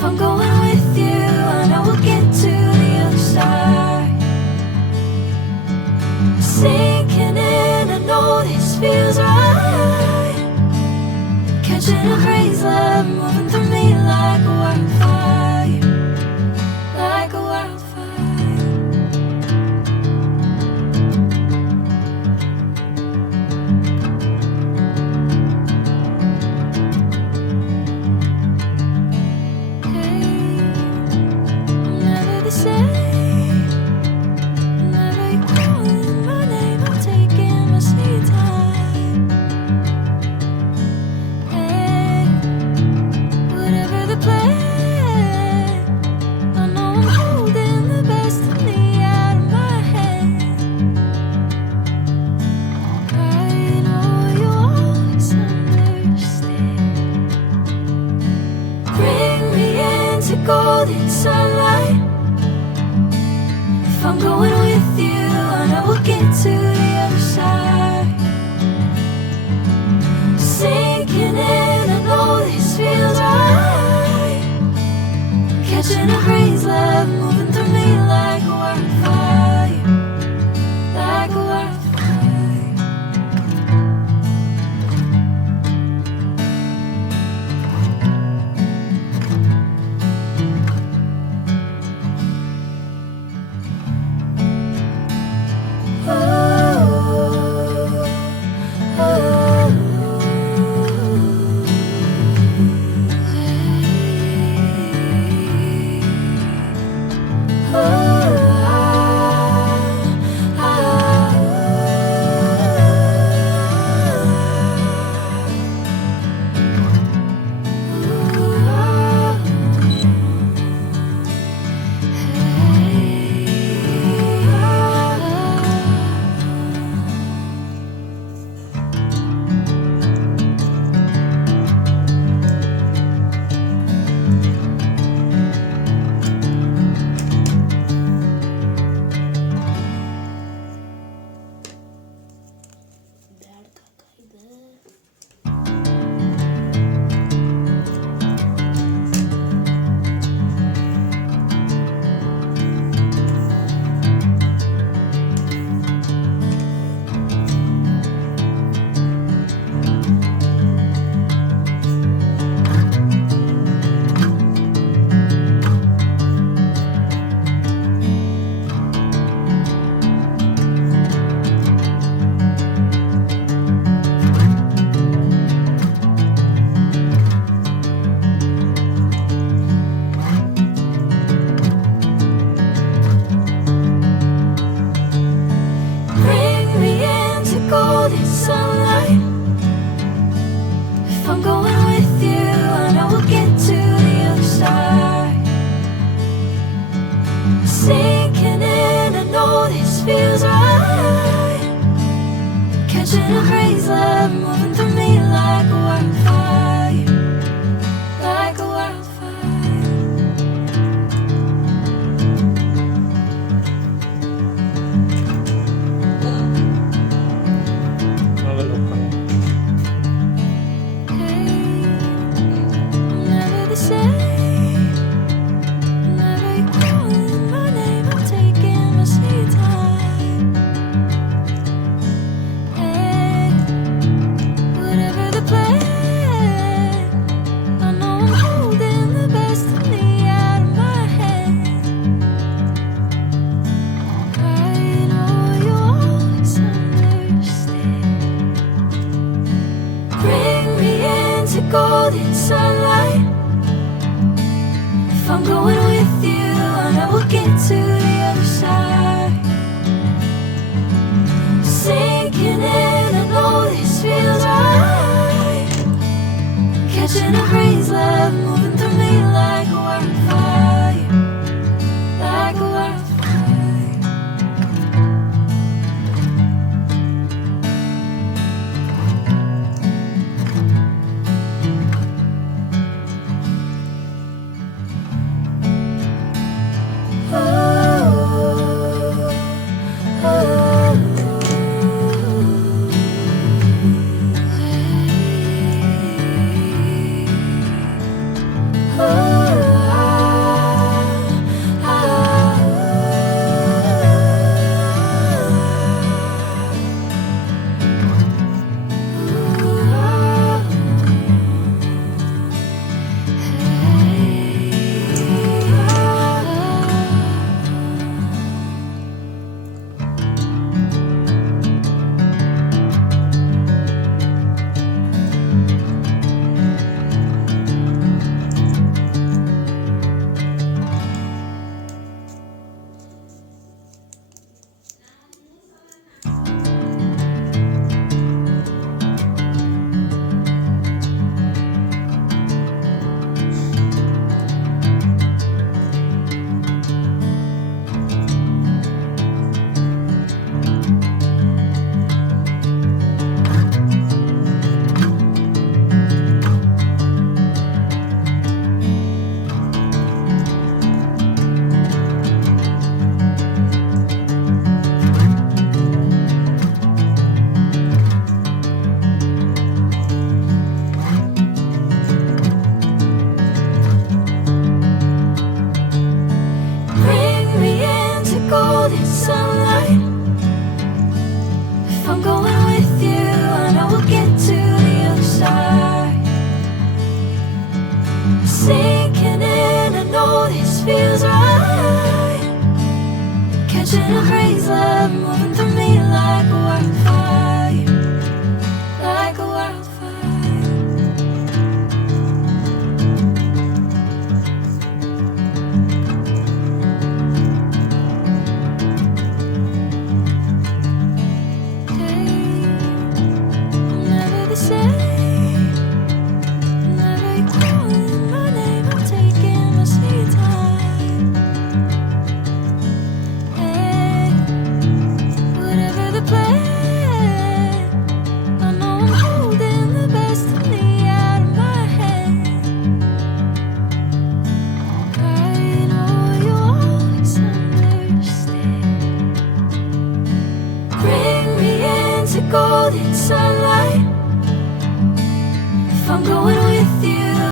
If I'm going with you, I know we'll get to the other side. Sinking in, I know this feels right. Catching a crazy love moving through me like a wildfire, like a wildfire. Hey, I'm never the same. Whenever you're calling my name, I'm taking my sweet time. Hey, whatever the plan, I know I'm holding the best of me out of my hand. I know you always understand. Bring me into golden sunlight. If I'm going with you, I know we'll get to the other side. Sinking in, I know this feels right. Catching a crazy love moving through me like a wildfire, like a wildfire. Bring me into golden sunlight. If I'm going with you, I know we'll get to the other side. Sinking in, I know this feels right. Catching a crazy love moving through me like a wildfire, like a wildfire. Hey, I'm never the same. Whenever you're calling my name, I'm taking my sweet time. Hey, whatever the plan, Sinking in, I know this feels right. Catching a breeze, love moving through me like a wildfire, like a wildfire. Hey, never the same. Never you calling my name, I'm taking my sweet time. Hey, whatever the plan, I know I'm holding the best of me out of my head. I know you always understand. Bring me into golden sunlight. If I'm going